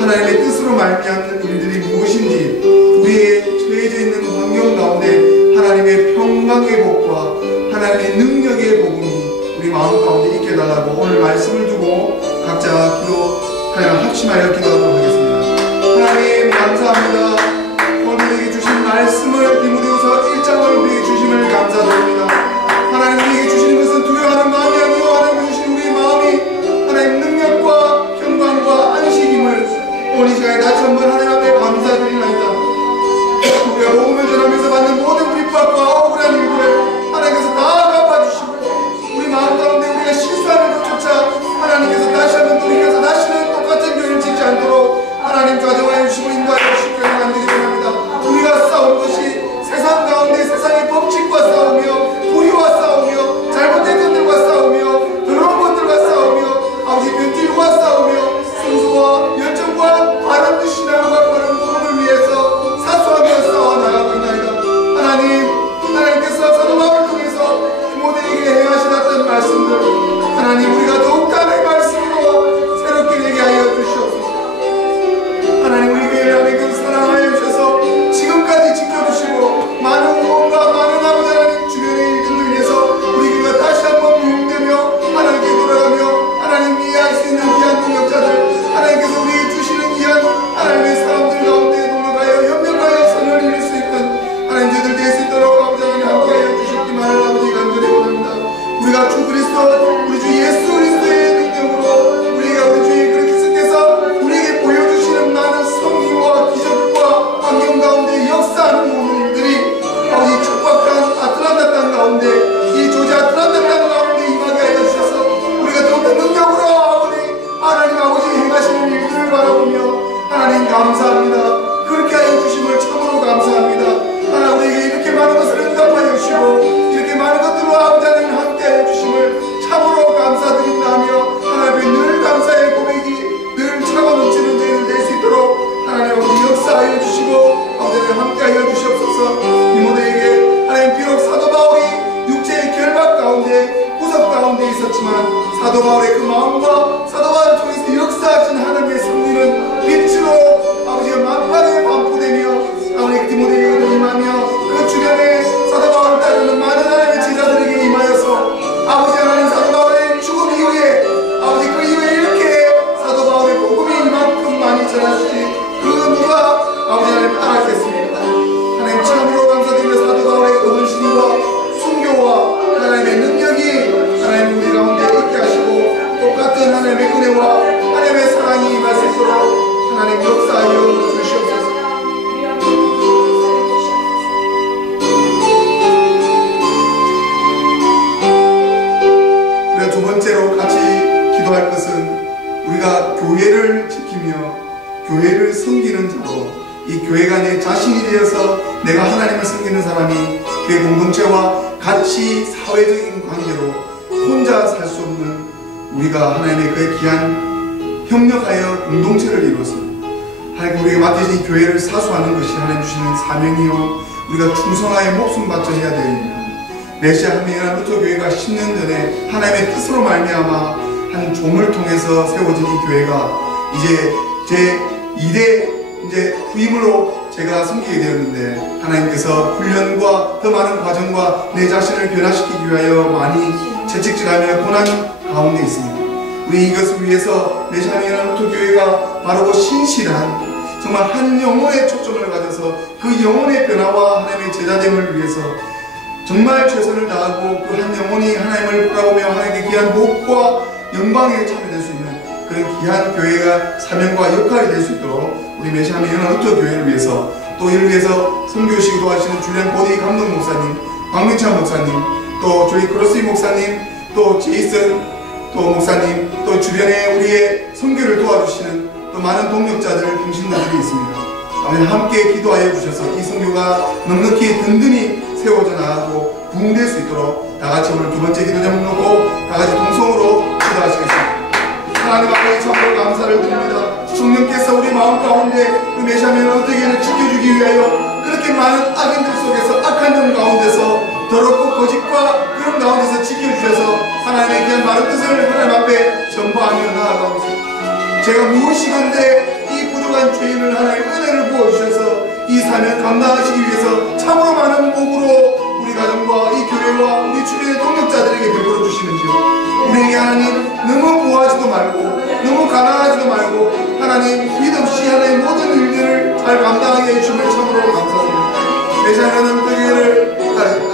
하나님의 뜻으로 말미암는 일들이 무엇인지, 우리의 처해져 있는 환경 가운데 하나님의 평강의 복과 하나님의 능력의 복음이 우리 마음 가운데 있게 해달라고 오늘 말씀을 두고 각자 하나님 합심하여 기도하도록 하겠습니다. 하나님 감사합니다. 오늘 우리에게 주신 말씀을 디모데후서 1장을 우리에게 주심을 감사드립니다. 하나님 우리에게 주시는 것은 두려워하는 마음이 아니요 하나님 주신 우리의 마음이 하나님 능력과 평강과 안식임을 오늘 이 시간에 다시 한번 하나님 앞에 감사드리나이다. 우리가 복음을 전하면서 받는 모든 핍박과 억울한 일들을 하나님께서 다 갚아주시고, 우리 마음 가운데 우리가 실수하는 것조차 하나님께서 다시 한번 돌이켜서 다시는 똑같은 죄를 짓지 않도록 하나님 가정하여 주시고 인도하여 주시기 간절히 원합니다. 우리가 싸운 것이 세상 가운데 세상의 법칙과 싸우며 불의와 싸우며 잘못된 것들과 싸우며 더러운 것들과 싸우며 아버지 변질과 싸우며 순수와 열정과 바른 신앙과 바른 복음을 위해서 사수하며 싸워 나가고 있나이다. 하나님께서 사도 바울을 통해서 디모데에게 행하시던 말씀들, 하나님 우리가 더욱더 내 말씀으로 새롭게 되게 하여 주시옵소서. 하나님 우리 교회를 하나님께서 사랑하여 주셔서 지금까지 지켜주시고 많은 후원과 많은 아버지 하나님 주변의 일들로 인해서 우리 교회가 다시 한번 부흥되며 하나님께 돌아가며 하나님 이해할 수 있는 귀한 능력자들, 하나님께서 우리에게 주시는 귀한 하나님의 사람들 가운데 동역하여 협력하여 선을 이룰 수 있는 하나님 저희들 될 수 있도록 아버지 하나님 함께하여 주셨기만을 아버지 간절히 원합니다. 우리가 주 그리스도 우리 주 예수 그리스도의 능력으로 우리가 우리 주의 그리스도께서 우리에게 보여주시는 많은 성리와 기적과 환경 가운데 역사하는 모든 일들이 아버지 척박한 아틀란타 땅 가운데, 이 조지 아틀란타 땅 가운데 임하게 하여 주셔서 우리가 더욱더 능력으로 하나님 아버지 행하시는 일들을 바라보며 하나님 감사합니다. 그렇게 하여 주심을 참으로 감사합니다. 하나님 우리에게 이렇게 많은 것을 응답하여 주시고 이렇게 많은 것들로 아버지 하나님 함께하여 주심을 참으로 감사드린다며 하나님 늘 감사의 고백이 늘 차고 넘치는 저희들 될 수 있도록 하나님 아버지 역사하여 주시고 아버지 하나님 함께하여 주시옵소서. 디모데에게 하나님 비록 사도 바울이 육체의 결박 가운데 구석 가운데 있었지만 사도 바울의 그 마음과 사도 바울을 통해서 역사하신 하나님의 성리는 빛으로 아버지가 만반에 반포되며 아버지 디모데에게 임하며 그 주변에 사도 바울을 따르는 많은 하나님의 제자들에게 임하여서 아버지 하나님 사도 바울의 죽음 이후에 아버지 그 이후에 이렇게 사도 바울의 복음이 이만큼 많이 전하시지 그 누가 아버지 하나님 알았겠습니까? 하나님 참으로 감사드리며 사도 바울의 그 헌신과 순교와 하나님의 능력이 하나님 우리 가운데 있게 하시고 똑같은 하나님의 은혜와 하나님의 사랑이 임할 수 있도록 하나님 역사하여 주시옵소서. 우리가 두 번째로 같이 기도할 것은 우리가 교회를 지키며 교회를 섬기는 자로, 이 교회가 내 자신이 되어서 내가 하나님을 섬기는 사람이 교회 공동체와 같이 사회적인 관계로 혼자 살 수 없는 우리가 하나님의 그 귀한 협력하여 공동체를 이루었습니다. 하나님 우리에게 맡기신 교회를 사수하는 것이 하나님 주시는 사명이요 우리가 충성하여 목숨 바쳐 해야 되는 메시아 한민이라는 루터 교회가 10년 전에 하나님의 뜻으로 말미암아 한 종을 통해서 세워진 이 교회가 이제 제 2대 이제 후임으로 제가 섬기게 되었는데 하나님께서 훈련과 더 많은 과정과 내 자신을 변화시키기 위하여 많이 채찍질하며 고난 가운데 있습니다. 우리 이것을 위해서 메시아 한민이라는 루터 교회가 바르고 신실한 정말 한 영혼의 초점을 가져서 그 영혼의 변화와 하나님의 제자됨을 위해서 정말 최선을 다하고 그 한 영혼이 하나님을 바라보며 하나님의 귀한 복과 영광에 참여될 수 있는 그런 귀한 교회가 사명과 역할이 될 수 있도록 우리 메시아 한민이라는 루터 교회를 위해서 또 이를 위해서 선교식을 도와주시는 줄리안 보디 감독 목사님, 박민찬 목사님, 또 조이 크로스이 목사님, 또 제이슨 또 목사님, 또 주변에 우리의 선교를 도와주시는 또 많은 동력자들, 평신자들이 있습니다. 아버지 함께 기도하여 주셔서 이 선교가 넉넉히 든든히 세워져 나가고 부흥될 수 있도록 다같이 오늘 두 번째 기도 제목 놓고 다같이 동성으로 기도하시겠습니다. 하나님 아버지 참으로 감사를 드립니다. 성령께서 우리 마음 가운데 그 메시아 한민이라는 교회를 지켜주기 위하여 그렇게 많은 악인들 속에서 악한 놈 가운데서 더럽고 거짓과 그런 가운데서 지켜주셔서 제가 무엇이건데 이 부족한 죄인을 하나님 은혜를 부어주셔서 이 사명을 감당하시기 위해서 참으로 많은 복으로 우리 가정과 이 교회와 우리 주변의 동역자들에게 베풀어 주시는지요. 우리에게 하나님 너무 구하지도 말고 너무 가난하지도 말고 하나님 믿음없이 하나님 모든 일들을 잘 감당하게 해주시면 참으로 감사합니다. 매시아는 그 교회를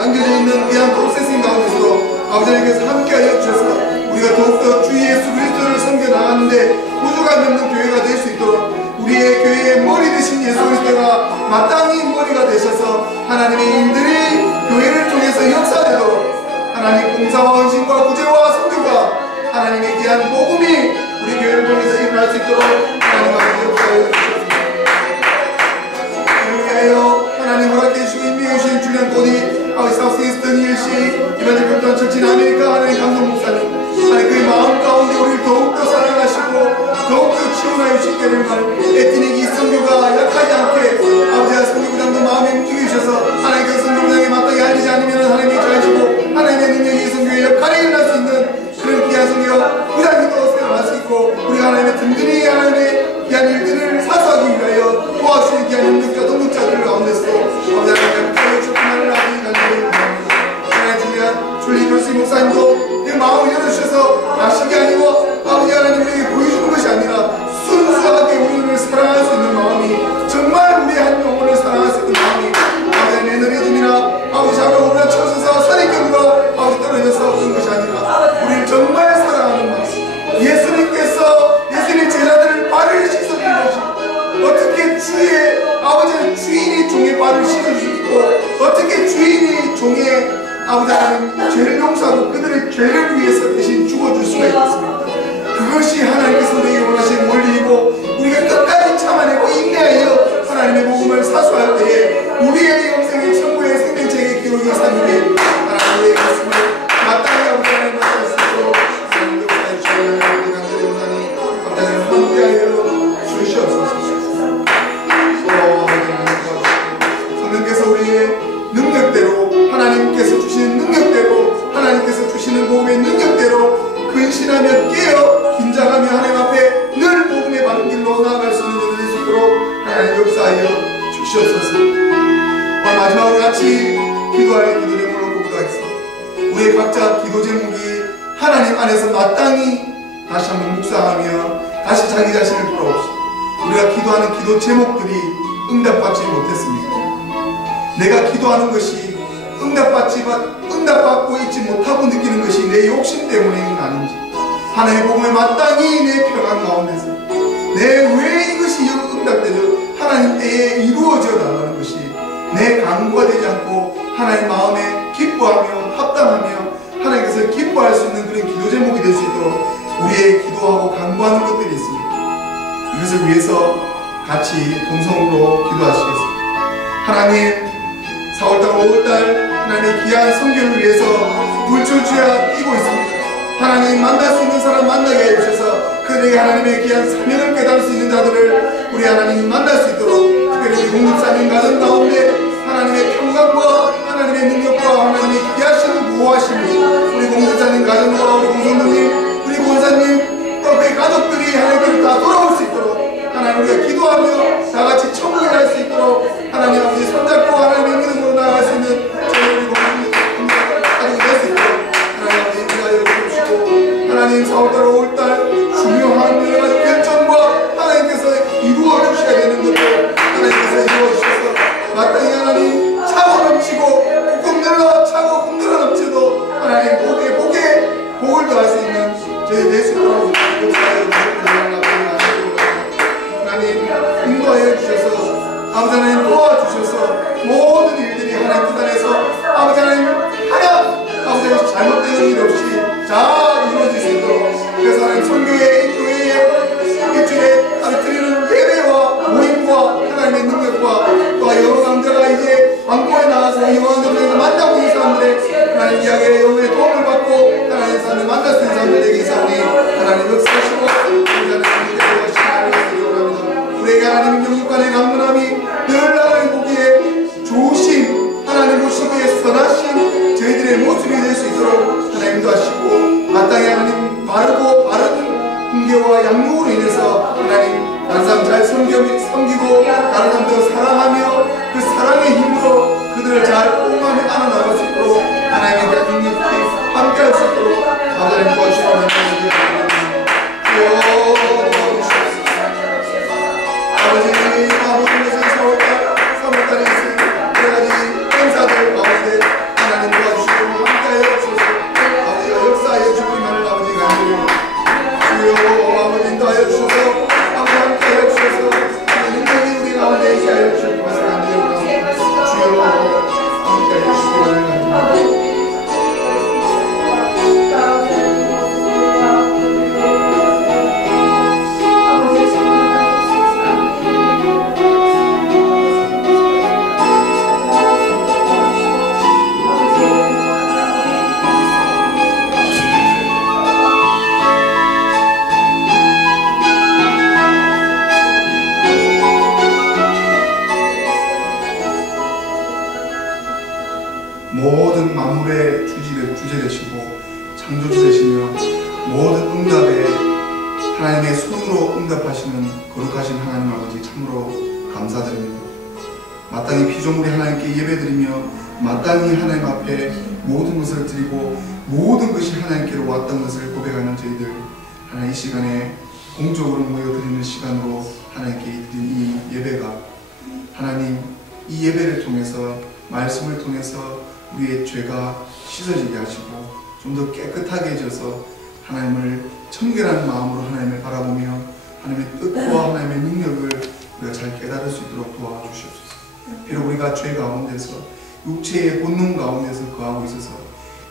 안겨져 있는 귀한 프로세싱 가운데서도 아버지 하나님께서 함께하여 주셔서 우리가 더욱더 주 예수 그리스도를 섬겨나가는데 부족함이 없는 교회가 될 수 있도록 우리의 교회의 머리 되신 예수 그리스도가 마땅히 머리가 되셔서 하나님의 일들이 교회를 통해서 역사되도록 하나님 공사와 헌신과 구제와 선교가 하나님의 귀한 복음이 우리 교회를 통해서 일어날 수 있도록 하나님 아버지 역사하여 주셨습니다. 위하여 하나님 허락해 주시고 임명해 주신 줄리안 코디 아버지 사우스 이스턴 ELC 이반질 평탄 철진 아메리카 하나님 감독 목사님 하나님 그의 마음 가운데 우리를 더욱더 사랑하시고 더욱더 치유하여 주시기를 바랍니다. 에티닉 이 선교가 약하지 않게 아버지와 선교부장도 마음에 움직여 주셔서 하나님께서 선교부장에 마땅히 알리지 않으면 하나님이 잘하시고 하나님의 능력이 이 선교의 역할에 일어날 수 있는 그런 귀한 선교 부장님도 세워할 수 있고 우리가 하나님의 든든히 하나님의 귀한 일들을 사수하기 위하여 도와주시는 귀한 협력자 동력자들 가운데서 아버지 하나님의 함께하여 주시기를 아버지 간절히 바랍니다. 하나님 줄리 교수님 목사님도 그 마음을 열어주셔서 아시게 아니고 아버지 하나님 우리에게 보여주는 것이 아니라 순수하게 우리를 사랑할 수 있는 마음이 정말 우리 한 영혼을 사랑할 수 있는 마음이 아버지 하나님 에너리즘이나 아버지 하나님 우리가 쳐서서 선입견으로 아버지 떨어져서 그런 것이 아니라 우리를 정말 사랑하는 마음 예수님의 제자들을 발을 씻어주신 것이 어떻게 주의 아버지는 주인이 종의 발을 씻어주시고 어떻게 주인이 종의 아버지 하나님 죄를 용서하고 그들의 죄를 위해서 대신 죽어줄 수가 있겠습니까? 그것이 하나님께서 우리에게 원하시는 원리이고 우리가 끝까지 참아내고 인내하여 하나님의 복음을 사수할 때에 우리의 영생의 천국의 생명체의 기록이 쌓이게 하나님의 말씀을 마땅히 아버지 하나님 맡을 수 있도록 하나님 역사해 주시옵소서. 우리 간절히 원하니 아버지 하나님 함께하여 주시옵소서. 성령께서 우리의 능력대로 하나님께서 주시는 능력대로 하나님께서 주시는 복음의 능력대로 근신하며 깨어 긴장하며 하나님 앞에 늘 복음의 방길로 나아갈 수 있는 일을 될 수 있도록 하나님 역사하여 주시옵소서. 오늘 마지막으로 같이 기도할 기도 제목으로 기도하겠습니다. 우리의 각자 기도 제목이 하나님 안에서 마땅히 다시 한번 묵상하며 다시 자기 자신을 돌아봅시다. 우리가 기도하는 기도 제목들이 응답받지 못했습니다. 내가 기도하는 것이 응답받고 있지 못하고 느끼는 것이 내 욕심 때문인 아닌지 하나님의 복음에 마땅히 내 평안 가운데서 내 왜 이것이 응답되죠? 하나님 때에 이루어져 나가는 것이 내 강구가 되지 않고 하나님 마음에 기뻐하며 합당하며 하나님께서 기뻐할 수 있는 그런 기도 제목이 될 수 있도록 우리의 기도하고 강구하는 것들이 있습니다. 이것을 위해서 같이 동성으로 기도하시겠습니다. 하나님 4월달 5월달 하나님의 귀한 선교를 위해서 불철주야 뛰고 있습니다. 하나님 만날 수 있는 사람 만나게 해주셔서 그들에게 하나님의 귀한 사명을 깨달을 수 있는 자들을 우리 하나님 만날 수 있도록 특별히 우리 공급사님 가정 가운데 하나님의 평강과 하나님의 능력과 하나님의 귀하신 보호하심이 우리 공급사님 가정과 우리 공성도님 우리 권사님 또 그의 가족들이 하나님께로 다 돌아올 수 있도록 하나님 우리가 기도하며 다같이 천국에 갈 수 있도록 하나님 아버지 손잡고 하나님의 믿음으로 나아갈 수 있는 저희 공동체 가족이 될 수 있도록 하나님 아버지 인도하여 주시고 하나님 4월달 5월달 중요한 여러 가지 결정과 하나님께서 이루어 주셔야 되는 것들 하나님께서 이루어 주셔서 마땅히 하나님 차고 넘치고 꾹꾹 눌러 차고 흔들어 넘쳐도 하나님 복을 더할 수 있는 저희 될 수 있도록 역사하여 주시옵소서. 하나님 인도하여 주셔서 아버지 하나님 도와주셔서 모든 일들이 하나님 뜻 안에서 아버지 하나님 아버지 하나님 잘못되는 일 없이 잘 이루어질 수 있도록 그래서 하나님 선교회 교회에 일주일에 드리는 예배와 모임과 하나님의 능력과 또 여러 강자가 이제 광고에 나와서 이 왕들에서 만나고 있는 사람들의 하나님 이야기에 영혼의 도움을 받고 하나님 사람을 만날 수 있는 사람들에게 있사오니 하나님 역사하시고 우리에게 하나님 영육간의 강건함이 늘 하나님 보기에 좋으신 하나님 보시기에 선하신 저희들의 모습이 될 수 있도록 하나님 인도하시고 창조주되시며 모든 응답에 하나님의 손으로 응답하시는 거룩하신 하나님 아버지 참으로 감사드립니다. 마땅히 피조물이 하나님께 예배드리며 마땅히 하나님 앞에 모든 것을 드리고 모든 것이 하나님께로 왔던 것을 고백하는 저희들, 하나님 이 시간에 공적으로 모여드리는 시간으로 하나님께 드린 이 예배가 하나님 이 예배를 통해서 말씀을 통해서 우리의 죄가 씻어지게 하시고 좀 더 깨끗하게 해져서 하나님을 청결한 마음으로 하나님을 바라보며 하나님의 뜻과 하나님의 능력을 우리가 잘 깨달을 수 있도록 도와주시옵소서. 비록 우리가 죄 가운데서 육체의 본능 가운데서 거하고 있어서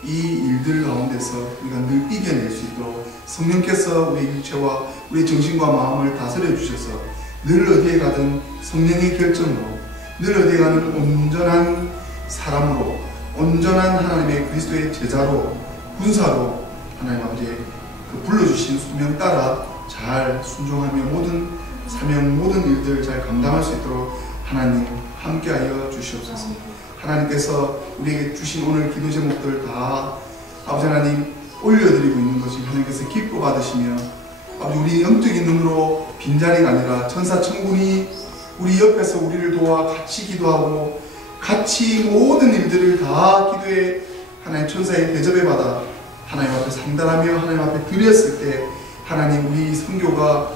이 일들 가운데서 우리가 늘 이겨낼 수 있도록 성령께서 우리 육체와 우리 정신과 마음을 다스려 주셔서 늘 어디에 가든 성령의 결정으로 늘 어디에 가든 온전한 사람으로 온전한 하나님의 그리스도의 제자로 군사로 하나님 아버지의 그 불러주신 수명 따라 잘 순종하며 모든 사명 모든 일들을 잘 감당할 수 있도록 하나님 함께하여 주시옵소서. 하나님께서 우리에게 주신 오늘 기도 제목들 다 아버지 하나님 올려드리고 있는 것이 하나님께서 기뻐 받으시며 아버지 우리 영적인 눈으로 빈자리가 아니라 천사 천군이 우리 옆에서 우리를 도와 같이 기도하고 같이 모든 일들을 다 기도에 하나님 천사의 대접에 받아 하나님 앞에 상달하며 하나님 앞에 드렸을 때 하나님 우리 선교가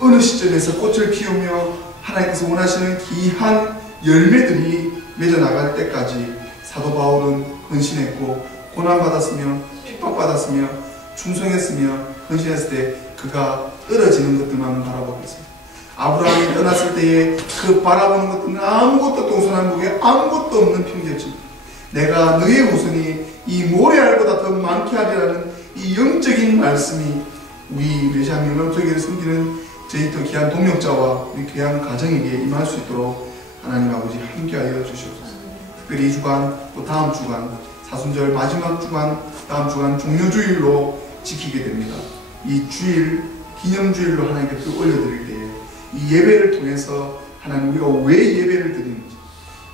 어느 시점에서 꽃을 피우며 하나님께서 원하시는 귀한 열매들이 맺어나갈 때까지 사도 바울은 헌신했고 고난받았으며 핍박받았으며 충성했으며 헌신했을 때 그가 떨어지는 것들만 바라보고 있습니다. 아브라함이 떠났을 때에 그 바라보는 것들은 아무것도 동서남북에 아무것도 없는 평지였습니다. 내가 너의 후손이 이 모래알보다 더 많게 하리라는 이 영적인 말씀이 우리 메시아 명령교회를 섬기는 저희 더 귀한 동역자와 우리 귀한 가정에게 임할 수 있도록 하나님 아버지 함께하여 주시옵소서. 특별히 이 주간 또 다음 주간 사순절 마지막 주간 다음 주간 종료주일로 지키게 됩니다. 이 주일 기념주일로 하나님께 또 올려드릴 때에 이 예배를 통해서 하나님 우리가 왜 예배를 드리는지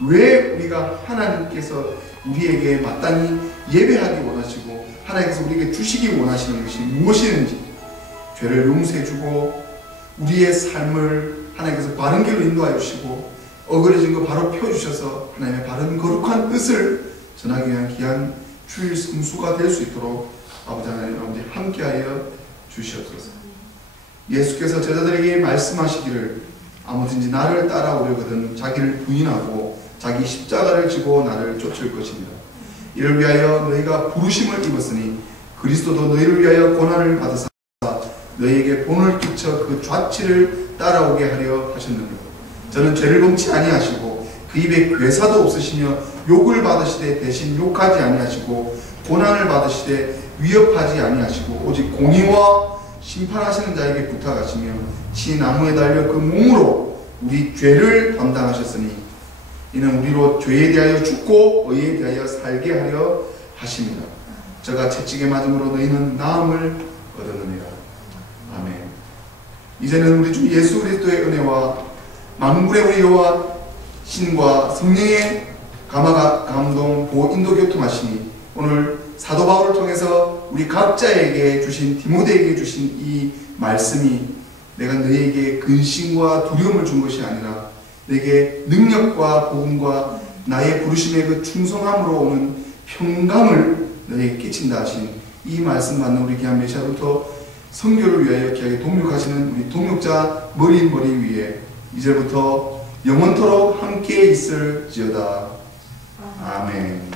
왜 우리가 하나님께서 우리에게 마땅히 예배하기 원하시고 하나님께서 우리에게 주시기 원하시는 것이 무엇이는지 죄를 용서해주고 우리의 삶을 하나님께서 바른 길로 인도하여 주시고 어그러진 거 바로 펴주셔서 하나님의 바른 거룩한 뜻을 전하기 위한 귀한 주일 성수가 될 수 있도록 아버지 하나님 아버지 함께하여 주시옵소서. 예수께서 제자들에게 말씀하시기를 아무든지 나를 따라오려거든 자기를 부인하고 자기 십자가를 지고 나를 쫓을 것입니다. 이를 위하여 너희가 부르심을 입었으니 그리스도도 너희를 위하여 고난을 받으사 너희에게 본을 끼쳐 그 좌치를 따라오게 하려 하셨느니라. 저는 죄를 범치 아니하시고 그 입에 괴사도 없으시며 욕을 받으시되 대신 욕하지 아니하시고 고난을 받으시되 위협하지 아니하시고 오직 공의와 심판하시는 자에게 부탁하시며 치 나무에 달려 그 몸으로 우리 죄를 담당하셨으니 이는 우리로 죄에 대하여 죽고 의에 대하여 살게 하려 하십니다. 저가 채찍에 맞음으로 너희는 나음을 얻었느니라. 아멘. 이제는 우리 주 예수 그리스도의 은혜와 만물의 우리 여호와 신과 성령의 감동 보호 인도 교통하심이 오늘 사도 바울을 통해서 우리 각자에게 주신 디모데에게 주신 이 말씀이 내가 너희에게 근심과 두려움을 준 것이 아니라 내게 능력과 복음과 나의 부르심의 그 충성함으로 오는 평강을 너희에게 끼친다 하신 이 말씀 받는 우리 귀한 메시아부터 선교를 위하여 귀하게 동력하시는 우리 동역자 머리 위에 이제부터 영원토록 함께 있을지어다. 아멘.